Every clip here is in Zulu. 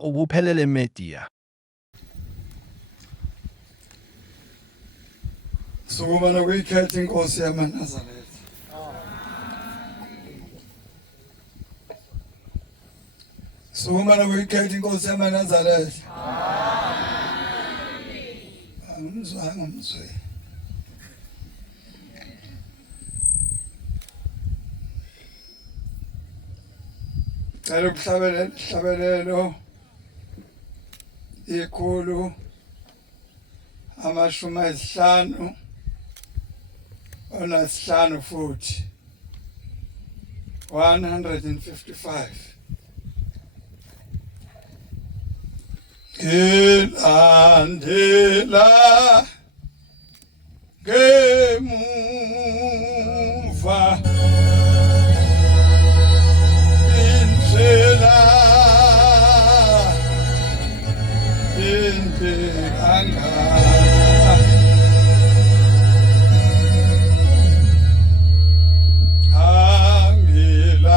ubuphelele media. Sukubona kuyikhetha inkosi yamaNazaretha. Sukubona kuyikhetha inkosi yamaNazaretha. Angimzwe. Cela ukuhlabelelo ikhulu amashumi ayisihlanu onasihlanu futhi 155 Ilandela gemuva insela integangana angilandela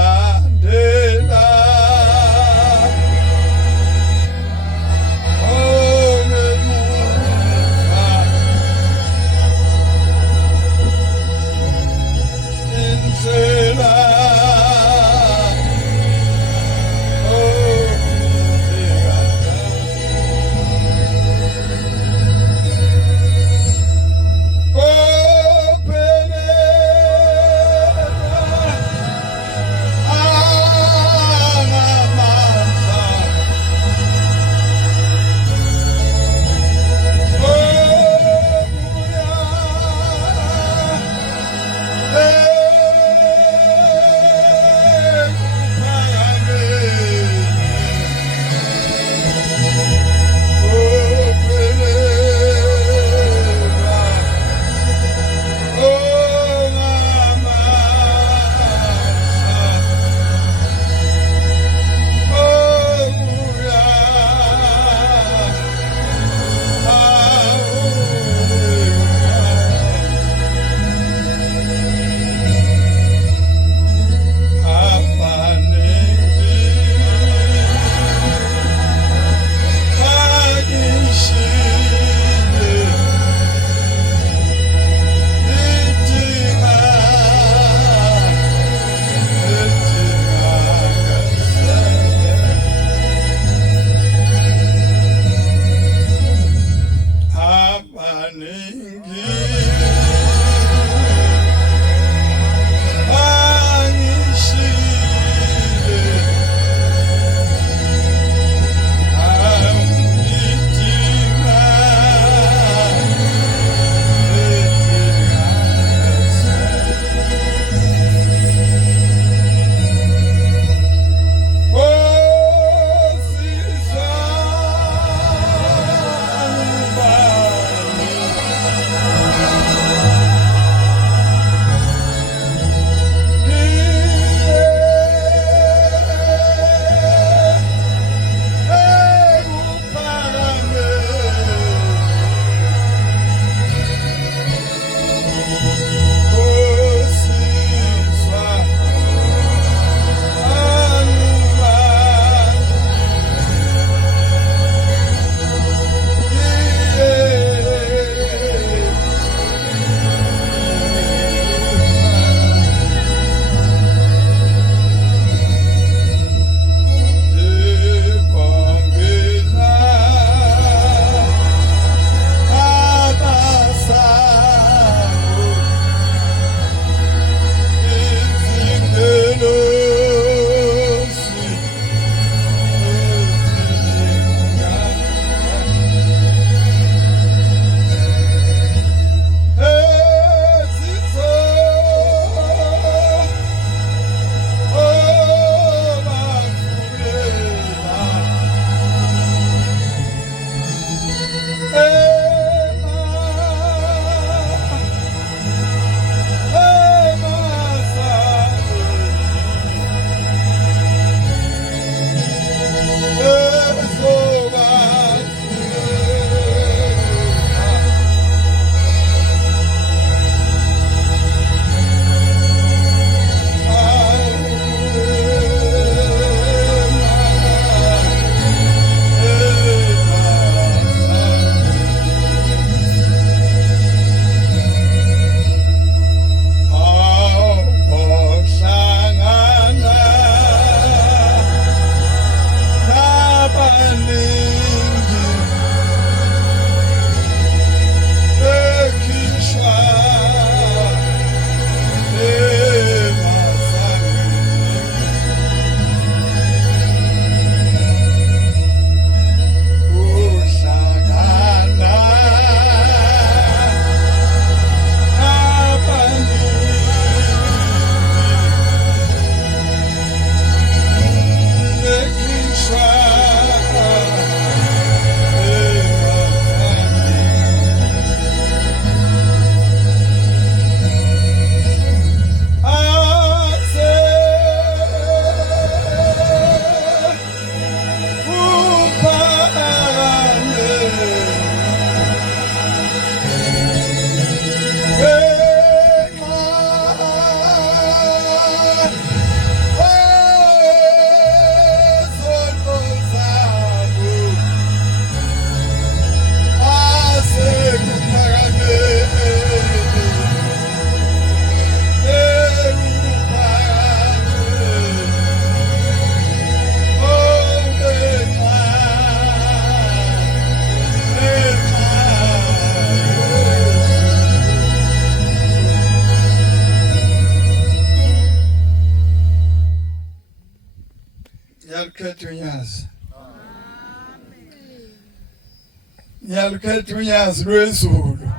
Ngiyalukhetha unyazi lwezulu.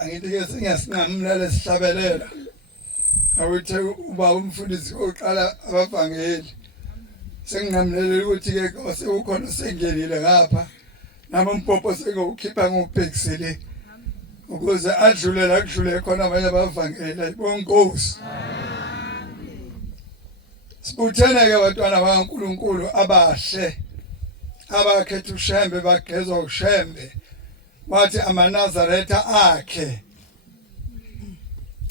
Angithi ke singasinqamula lesihlabelela. Awuthi uba umfundisi oqala abavangeli. Senginqamulele ukuthi ke sekukhona sengenile ngapha. Nami umpopho sengokukhipha ngokubhekisele. Ukuze adlule la kudlule khona abanye abavangeli bonkosi. Sibuthene ke bantwana bakaNkuluNkulu abahle. Abakhetha ushembe bagezwa ushembe. Wathi amaNazaretha akhe.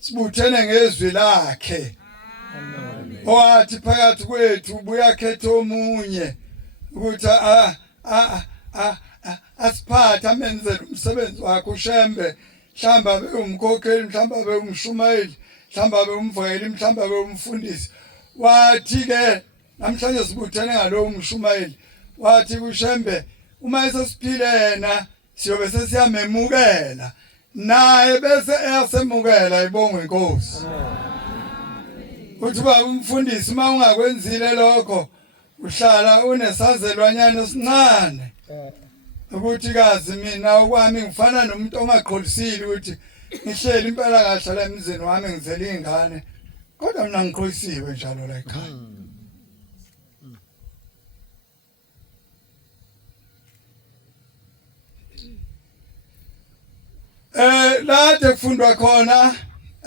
Sibuthene ngezwi lakhe. Wathi phakathi kwethu buyakhetha omunye ukuthi asiphathe amenzele umsebenzi wakhe ushembe. Mhlamba abe umkhokheli, mhlamba abe umshumayeli, mhlamba abe umvangeli, mhlamba abe umfundisi. Wathi ke namhlanje sibuthene ngalowo mshumayeli. Wathi kushembe uma esesiphile yena siyobe sesiyamemukela naye bese eyasemukela ibongwe inkosi. Uthi ba umfundisi uma ungakwenzile lokho uhlala unesazelwanyana esincane. Ukuthi kazi mina okwami ngifana nomuntu ongaqholisile ukuthi ngihleli impela kahle la emzini wami ngizele ingane kodwa mina ngikhoyisiwe njalo la ekhaya. La kufundwa khona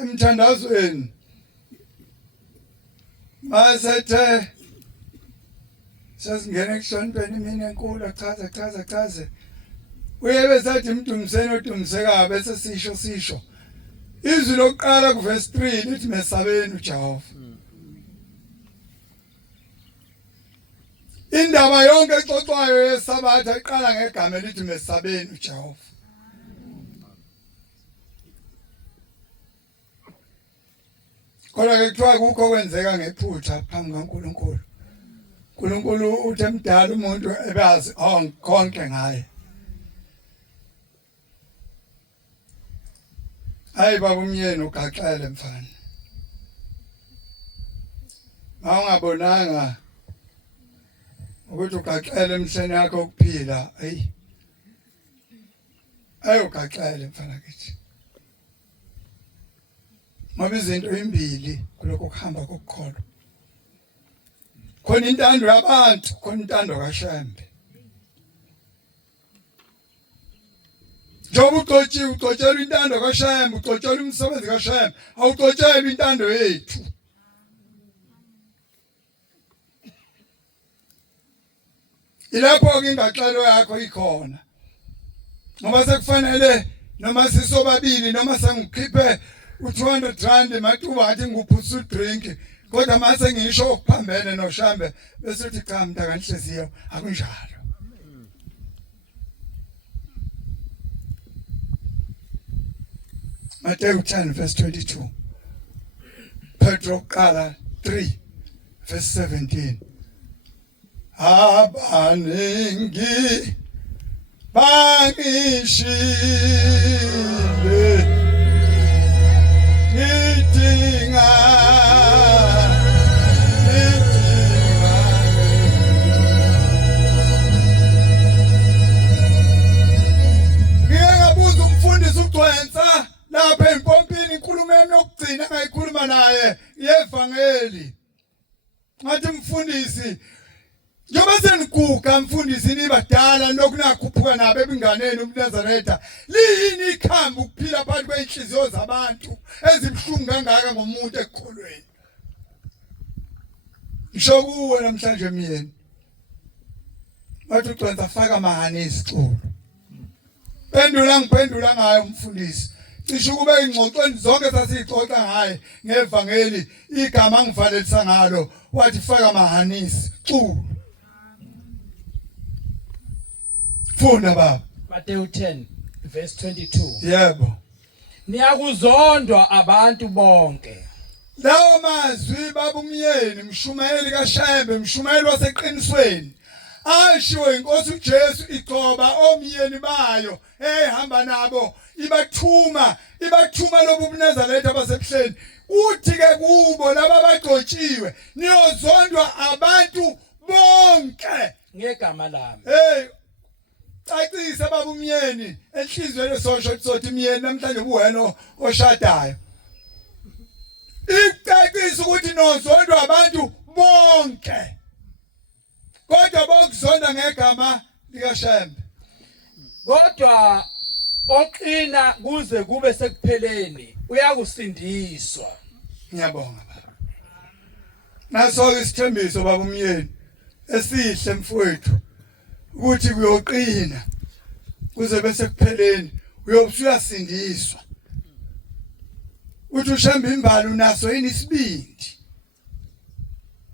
emthandazweni. Masethe sasingena ekuhlonipheni mina enkulu achaza. Uyebe sathi umdumiseni odumisekayo bese sisho. Izwi lokuqala kuverse 3 lithi mesabeni uJehova. Indaba yonke exoxwayo yeSabatha iqala ngegama elithi mesabeni uJehova. Kodwa ke kuthiwa kukho kwenzeka ngephutha phambi kaNkuluNkulu. uNkulunkulu uthe mdala umuntu ebazi konke ngaye. Hayi baba umyeni ugaxele mfana. Awungabonanga ukuthi ugaxele emhleni yakho ukuphila, ugaxele mfana kithi. Ngoba izinto imbili kuloko kuhamba kokukholwa. Khona intando yabantu, khona intando kaShembe. Njengoba uxotshela intando kaShembe, uxotshela umsebenzi kaShembe, awuxotsheli intando yethu. Ilapho ke ingaxelo yakho ikhona. Ngoba sekufanele noma sisobabili noma sangikhiphe u200 mathuba athi nguphusa udrink kodwa mase ngisho okuphambene noShambe bese uthi cha mntaka Nhliziyo akunjalo. Matthew 10 verse 22. Petro qala 3 verse 17. Abaningi bangishile Ngiyabuza umfundisi uGcwensa lapha empompini inkulumo yokugcina ngayikhuluma naye yevangeli. Ngathi mfundisi njengoba seniguga mfundisi nibadala lokunakhuphuka nabe ebinganeni uMnazaretha liyini ikhambi ukuphila phakathi kweinhliziyo zabantu ezibhlungu kangaka ngomuntu ekukholweni. Ngisho kuwe namhlanje myeni bathi uGcwensa faka amahanisi xolo. Ngiphendula ngayo umfundisi. Cishe kube ingxoxweni zonke sasixoxa ngaye ngevangeli igama angivalelisa ngalo wathi faka amahanisi xolo. Funda baba. Matthew 10 verse 22. Yebo. Niyakuzondwa abantu bonke. Lawo mazwi baba umyeni mshumayeli kaShembe mshumayeli waseqinisweni. Ashiwo inkosi uJesu igcoba omyeni bayo ehamba nabo ibathuma lobu buNazaretha basebuhleni. Uthi ke kubo laba abagcotshiwe niyozondwa abantu bonke ngegama lami. Hey, cacisa baba umyeni enhlizweni sosho sothi imyeni namhlanje ubuwena oshadayo. Icacisa ukuthi nozondwa abantu bonke. Kodwa bokuzonda ngegama likaShembe. Kodwa oqina kuze kube sekupheleni uyakusindiswa. Ngiyabonga baba. Naso isithembiso baba umyeni esihle mfowethu ukuthi kuyoqina kuze bese kupheleni uyasindiswa. Uthi uShembe imbali unaso yini isibindi.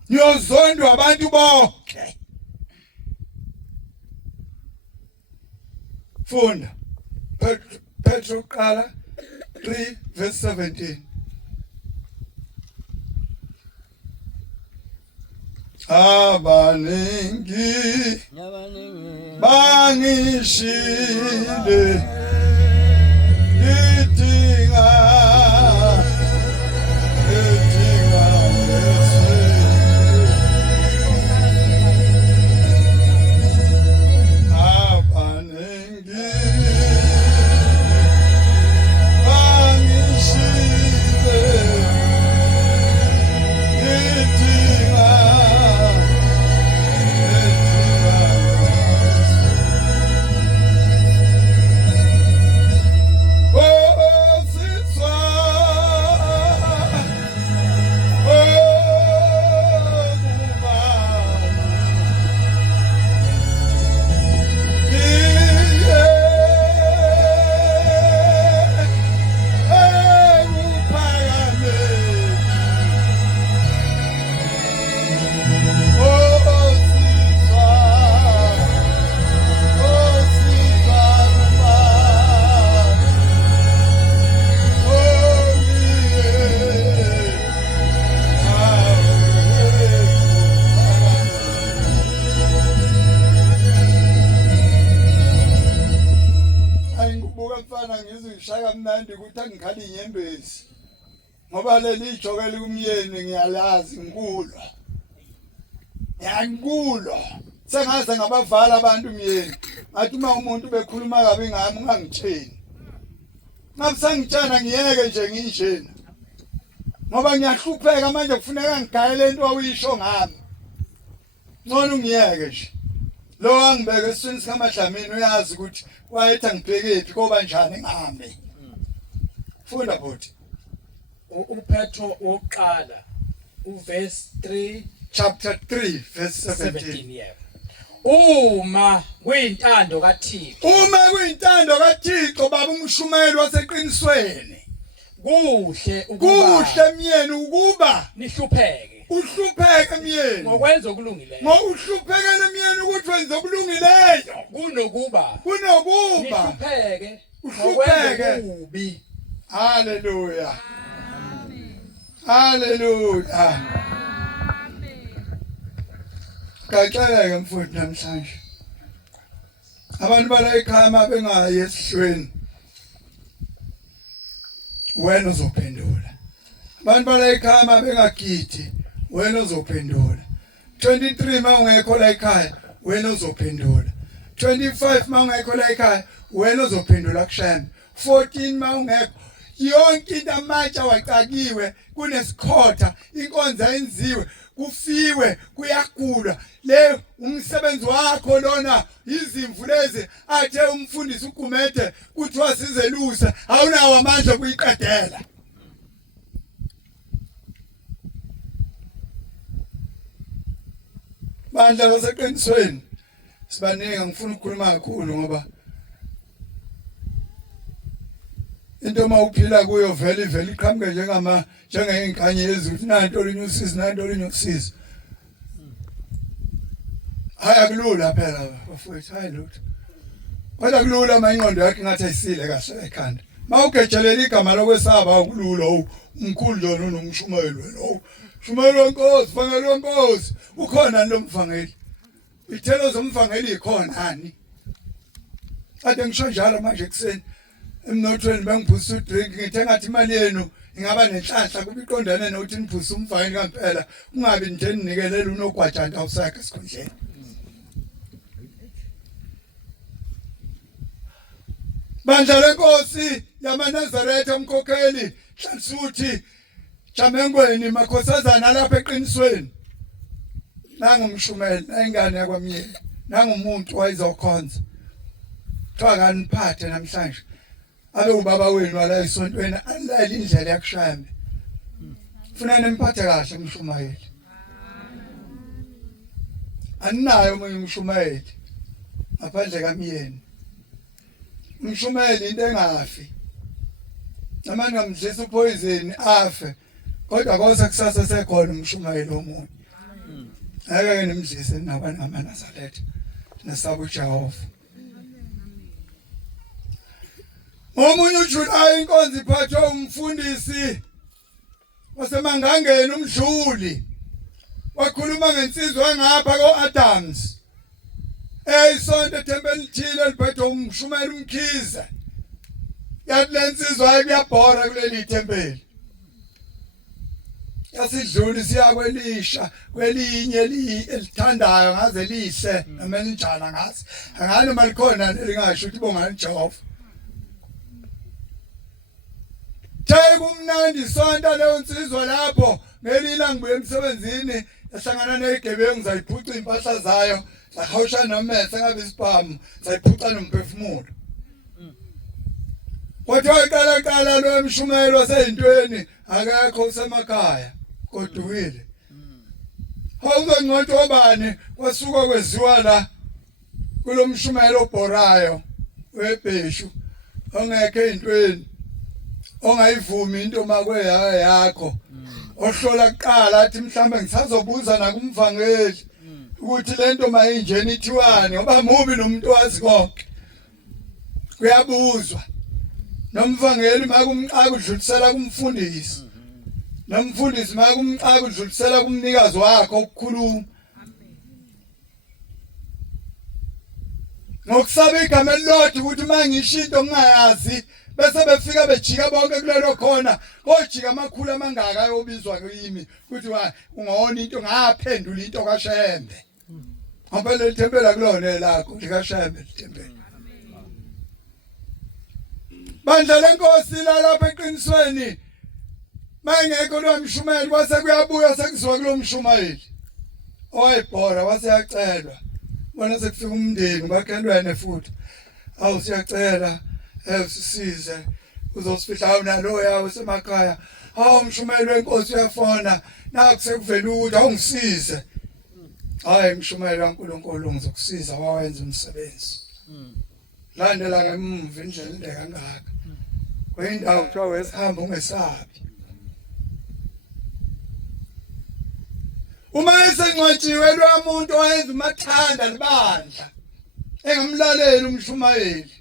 Niyozondwa abantu bonke. Funda Petro qala 3 verse 17. Abaningi bangishile ngidinga kamnandi ukuthi angikhali inyembezi ngoba leli ijokela kumyeni ngiyalazi ngikulwa sengaze ngabavala abantu umyeni ngathi uma umuntu bekhuluma kabi ngami ungangitsheni ngabusangitshana ngiyeke nje nginjena ngoba ngiyahlupheka manje kufuneka ngigayele into awuyisho ngami ngcono ngiyeke nje lo angibeke esini sikaMadlamini uyazi ukuthi wayethi angibhekephi koba njani ngihambe. Funda bhuti. uPetro oqala uverse 3 chapter 3 verse 17. Yeah. Uma kuyintando kaThixo. Uma kuyintando kaThixo baba umshumayeli waseqinisweni. Kuhle myeni ukuba nihlupheke. Uhlupheke myeni. Ngokwenza okulungileyo. Ngokuhluphekela myeni ukuthi wenze okulungileyo. Kunokuba. Nihlupheke. Uhlupheke kubi. Hallelujah. Hallelujah. Kaxeleke mfowethu namhlanje. Abantu bala ekhaya mabengayi esihlweni. Wena uzophendula. Abantu bala ekhaya mabengagidi, wena uzophendula. 23 mawungekho la ekhaya, wena uzophendula. 25 mawungekho la ekhaya, wena uzophendula kuShembe. 14 mawungekho yonke into amatsha wacakiwe kunesikhotha inkonzo yenziwe kufiwe kuyagulwa le umsebenzi wakho lona izimvu lezi athe umfundisi uGumede kuthiwa sizelusa awunawo amandla kuyiqedela. Bandla laseqinisweni sibaningi ngifuna ukukhuluma kakhulu ngoba into mawuphila kuyo vele iqhamuke njengeinkanyezi uthi nanto linye usizo. Haya kulula phela bafowethu hayi lutho. Kodwa kulula manyqondo yakhe ngathi ayisile kahle ekhanda. Mawugejelela igama lokwesaba ukulula umkhulu John unomshumayeli wena. Shumayeli wenkosi, mfangeli wenkosi. Ukhona lo mfangeli. Ithelo zomfangeli ikhona ani? Ade ngisho njalo manje kuseni emnothweni bengiphusa udrink ngithe ngathi imali yenu ingaba nenhlahla kuba iqondane nokuthi niphusa umfangeli kampela ungabi nje ninikelela unogwajanta usakhe esikhundleni. Bandla lenkosi yamaNazaretha umkhokheli Hlansuthi Jamengweni makhosazana lapha eqinisweni. Nangumshumeli ingane yakwamyeni nangumuntu wayizokhonza. Kuthiwa kaniphathe namhlanje. Abe ubaba wenu wala esontweni alale indlela yakushayambe. Funa nimphathe kahle umshumayeli. Aninayo omunye umshumayeli ngaphandle kamyeni. Umshumayeli into engafi. Namanje ngamdlisa upoison afe. Kodwa kosa kusasa sekhona umshumayeli omunye. Ake nimdlise nabantu bamaNazaretha nesaba uJehova. Omunye uJulayi inkonzo iphathwa umfundisi wasemangangeni umdluli. Wakhuluma ngensizwa ngapha koAdams. Isonto ethempeli lithile liphethwe umshumayeli umkhize. Yathi lensizwa kuyabhora kuleli thempeli. Yasidlula siya kwelisha kwelinye elithandayo ngaze lihle noma linjana ngazi. Angani malikhona lingasho ukuthi bongani Jehova. Chaye kumnandi isonto leyo nsizwa lapho ngelila ngibuye emsebenzini yahlangana nezigebengu zayiphuca impahla zayo zahawusha nomese ngabe isibhamu zayiphuca nomphefumulo. Kodwa iqala lo mshumayeli waseyintweni akekho usemakhaya kodukile. Awuzongcotho obani kwasuka kweziwa la kulomshumayeli obhorayo webheshu ongekho ezintweni ongayivumi into makwe yakho ohlola kuqala athi mhlambe ngisazobuza nakumvangeli ukuthi lento mayinjeni ithiwani ngoba mubi nomuntu wazi konke kuyabuzwa nomvangeli makumqaka udlulisela kumfundisi nomfundisi makumqaka udlulisela kumnikazi wakhe ukukhuluma ngokusaba igama elilodwa ukuthi mangisho into ngingayazi bese befika bejika bonke kulelo khona kojika amakhulu amangaka ayobizwa kimi ukuthi ungawona into ngaphendula into kaShembe ngoba le thempela kulona lakho likaShembe lithempela. Bandla lenkosi lapha eqinisweni mangekho lo mshumayeli kwase kuyabuya sekuziwa kulo mshumayeli owayibhora waseyacelwa bona sekufika umndeni bakhelwane futhi awu siyacela sisize uzosifihla nalo yawo semakhaya hawu mshumayeli wenkosi uyafona naku sekuvela ukuthi awungisize. Hayi mshumayeli kaNkulunkulu ngizokusiza wawenza umsebenzi. Landela ngemva indlela ende kangaka kwindawo kuthiwa wesihamba ungesabi. Uma esencwatshiwe lo muntu oyenza umathanda libandla engamlaleli umshumayeli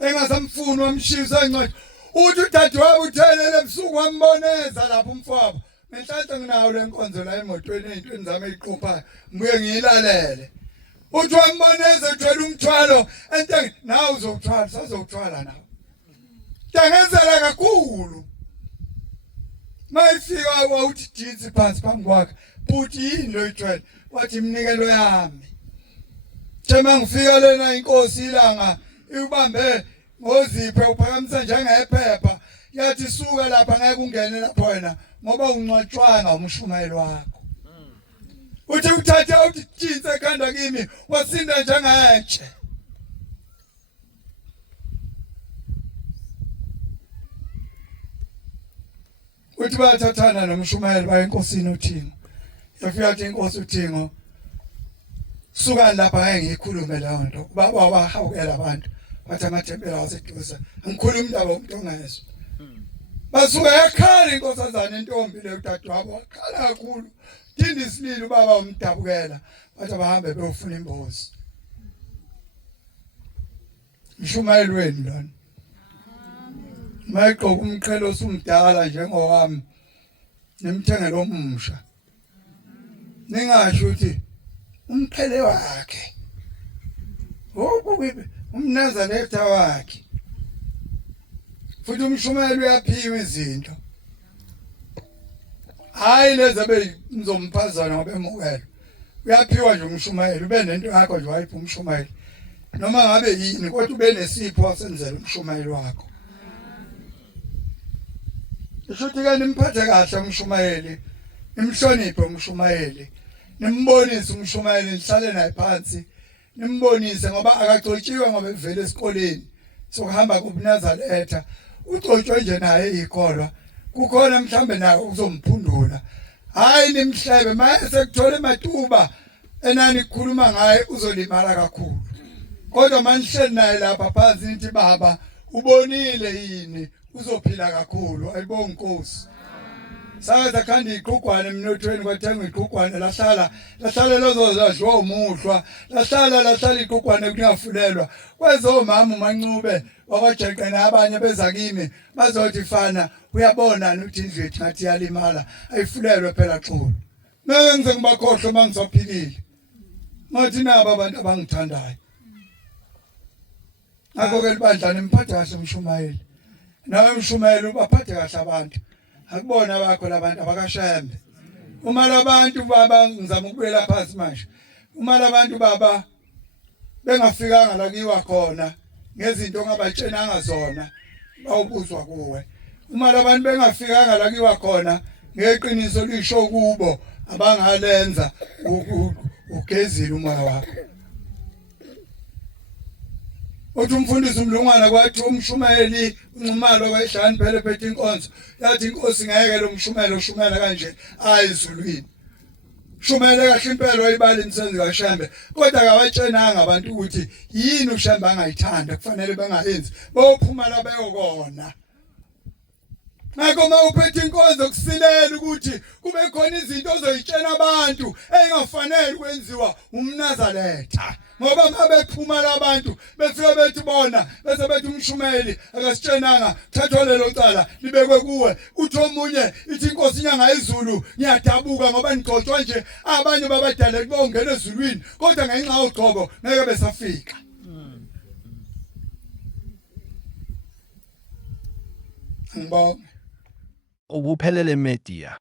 engasamfuni wamshisa incwadi uthi udadewabo uthelele ebusuku wamboneza lapho umfowabo menhlanhla nginawo lenkonzo la emotweni ezintweni zami eziqophayo ngibuye ngiyilalele uthi wamboneza ethwele umthwalo ente nawe uzothwala sazothwala nawe tangezela kakhulu mayifika wawuthi jinsi phansi phambi kwakhe buthi yini lo ithwele wathi imnikelo yami thema ngifika lena inkosi ilanga ibambe ngoziphe uphakamisa njengephepha yathi suka lapha ngeke ungene lapho wena ngoba uncwatshwanga umshumayeli wakho. Uthi uthatha uthi jinsi ekhanda kimi wasinda njengetshe. Uthi bathathana nomshumayeli bayenkosini uThingo. Yafika athi inkosi uThingo suka lapha ngeke ngikhulume leyo nto baba wabahawukela abantu bathi amathempela waseduze angikhuluma indaba umuntu ongezwa. Basuka yakhala inkosazana intombi le udadewabo wakhala kakhulu dindi isililo ubaba umdabukela bathi bahambe beyofuna imbozi. Mshumayeli wenu lona mayigqoka umqhelo osumdala njengowami nimthengele omusha ningasho ukuthi umqhele wakhe ukubibe umNazaretha wakhe futhi umshumayeli uyaphiwa izinto hayi lezi abezomphazana ngobemukelo uyaphiwa nje umshumayeli ube nento yakho nje wayipha umshumayeli noma ngabe yini kodwa ube nesipho wasenzela umshumayeli wakho. Ishuthi ke nimphathe kahle umshumayeli, nimhloniphe umshumayeli, nimbonise umshumayeli, nihlale naye phansi, nimbonise ngoba akagcotshiwe ngoba evela esikoleni sokuhamba kubunazaletha, ugcotshwe nje naye ikholwa. Kukhona mhlambe naye uzomphundula. Hayi nimhlebe mase sekuthola ematuba enani kukhuluma ngaye uzolimala kakhulu. Kodwa manihleli naye lapha phansi nithi baba ubonile yini uzophila kakhulu. Ayibonge Nkosi. Saza khandi iqhugwane emnothweni kwathenga iqhugwane lahlala lozo zadliwa umuhlwa lahlala iqhugwane kungafulelwa kwezomama uMancube wakwajeqe nabanye beza kimi bazothi fana uyabona ukuthi indlu yethu ngathi yalimala ayifulelwe phela xolo ngeke ngize ngibakhohle mangizophilile ngathi nabo abantu abangithandayo ngakho ke libandla nimphathe kahle umshumayeli nawe umshumayeli ubaphathe kahle abantu akubona bakho labantu abakashembe uma labantu baba ngizama ukubuyela phansi manje uma labantu baba bengafikanga la kiwa khona ngezinto ongabatshenanga zona bawubuzwa kuwe uma labantu bengafikanga la kiwa khona ngeqiniso lisho kubo abangalenza ugezile umoya wakho othi umfundisi umlungwana kwathi umshumayeli unxumalo kwahlani phela phethe inkonzo yathi inkosi ngeke lo mshumayeli oshumela kanje ayizulwini shumele kahle impela wayibala imsenzi kaShembe kodwa akawatshenanga abantu ukuthi yini uShembe angayithanda kufanele bengayenzi bophuma la beyokona ngakho mawuphethe inkonzo kusilela ukuthi kube khona izinto ozoyitshena abantu engafanele kwenziwa umnazaletha ngoba mabephuma labantu befika bethi bona bese bethi umshumayeli akasitshenanga thathwa lelo cala libekwe kuwe uthi omunye ithi inkosi inyanga izulu ngiyadabuka ngoba nigcotshwa nje abanye babadala bongena ezulwini kodwa ngenxa yoqobo ngeke besafika ngibonga Ubuphelele Media.